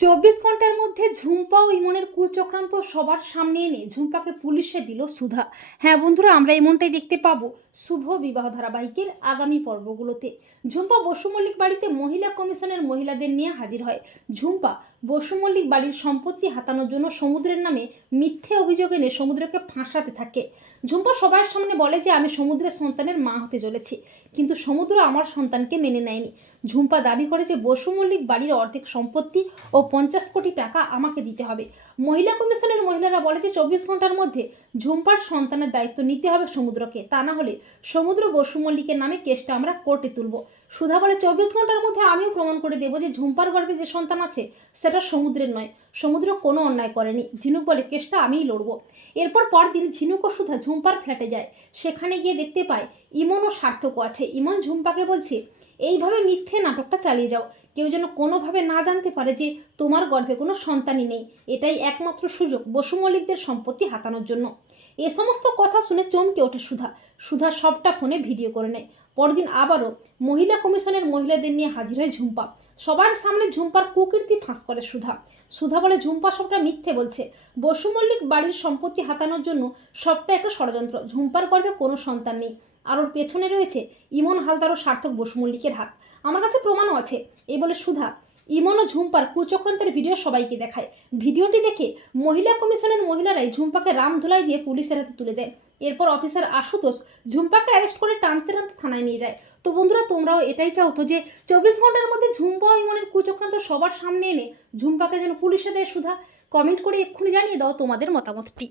চব্বিশ ঘণ্টার মধ্যে ঝুম্পা ও ইমনের কুচক্রান্ত সবার সামনে এনে ঝুম্পাকে পুলিশে দিল সুধা। হ্যাঁ বন্ধুরা, আমরা ইমনটাই দেখতে পাবো। শুভ বিবাহ ধারাবাহিকের আগামী পর্বগুলোতে। ঝুম্পা বসু মল্লিক বাড়িতে মহিলা কমিশনের মহিলাদের নিয়ে হাজির হয়। ঝুম্পা বসু মল্লিক বাড়ির সম্পত্তি হাতানোর জন্য সমুদ্রের নামে মিথ্যে অভিযোগ এনে সমুদ্রকে ফাঁসাতে থাকে। ঝুম্পা সবার সামনে বলে যে, আমি সমুদ্রের সন্তানের মা হতে চলেছি, কিন্তু সমুদ্র আমার সন্তানকে মেনে নেয়নি। ঝুম্পা দাবি করে যে, বসু মল্লিক বাড়ির অর্ধেক সম্পত্তি ও পঞ্চাশ কোটি টাকা আমাকে দিতে হবে। মহিলা কমিশনের মহিলারা বলে যে চব্বিশ ঘণ্টার মধ্যে ঝুম্পার সন্তানের দায়িত্ব নিতে হবে সমুদ্রকে। তা না হলে সমুদ্র বসু মল্লিকের নামে কেসটা আমরা কোর্টে তুলব। সুধা বলে, চব্বিশ ঘণ্টার মধ্যে আমিও প্রমাণ করে দেবো যে ঝুম্পার গর্ভে যে সন্তান আছে, সেটা সমুদ্রের নয়। সমুদ্র কোনো অন্যায় করেনি। ঝিনুক বলে, কেসটা আমিই লড়বো। এরপর পরদিন ঝিনুক ও সুধা ঝুম্পার ফ্ল্যাটে যায়। সেখানে গিয়ে দেখতে পায় ইমন ও সার্থকও আছে। ইমন ঝুম্পাকে বলছে এইভাবে মিথ্যে নাটকটা চালিয়ে যাও। কেউ যেন কোনোভাবে না জানতে পারে যে তোমার গর্ভে কোনো সন্তানই নেই। এটাই একমাত্র সুযোগ বসু মল্লিকদের সম্পত্তি হাতানোর জন্য। এ সমস্ত কথা শুনে চমকে ওঠে সুধা। সুধা সবটা ফোনে ভিডিও করে নেয়। পরদিন আবারও মহিলা কমিশনের মহিলাদের নিয়ে হাজির হয় ঝুম্পা। সবার সামনে ঝুম্পার কুকীর্তি ফাঁস করে সুধা। সুধা বলে, ঝুম্পা, সবটা মিথ্যে বলছে। বসু মল্লিক বাড়ির সম্পত্তি হাতানোর জন্য সবটা একটা ষড়যন্ত্র। ঝুম্পার গর্ভে কোনো সন্তান নেই। আর ওর পেছনে রয়েছে ইমন হালদার ও সার্থক বসু মল্লিকের হাত। আমার কাছে প্রমাণও আছে এই বলে সুধা। ইমন ও ঝুম্পার কুচক্রান্তের ভিডিও সবাইকে দেখায়। ভিডিওটি দেখে মহিলা কমিশনের মহিলারাই ঝুম্পাকে রামধুলাই দিয়ে পুলিশের হাতে তুলে দেয় এরপর অফিসার আশুতোষ ঝুম্পাকে অ্যারেস্ট করে টানতে টানতে থানায় নিয়ে যায়। তো বন্ধুরা, তোমরাও এটাই চাও তো যে চব্বিশ ঘণ্টার মধ্যে ঝুম্পা ইমনের কুচক্রান্ত সবার সামনে এনে ঝুম্পাকে যেন পুলিশে দেয় সুধা। কমেন্ট করে এক্ষুনি জানিয়ে দাও তোমাদের মতামতটি।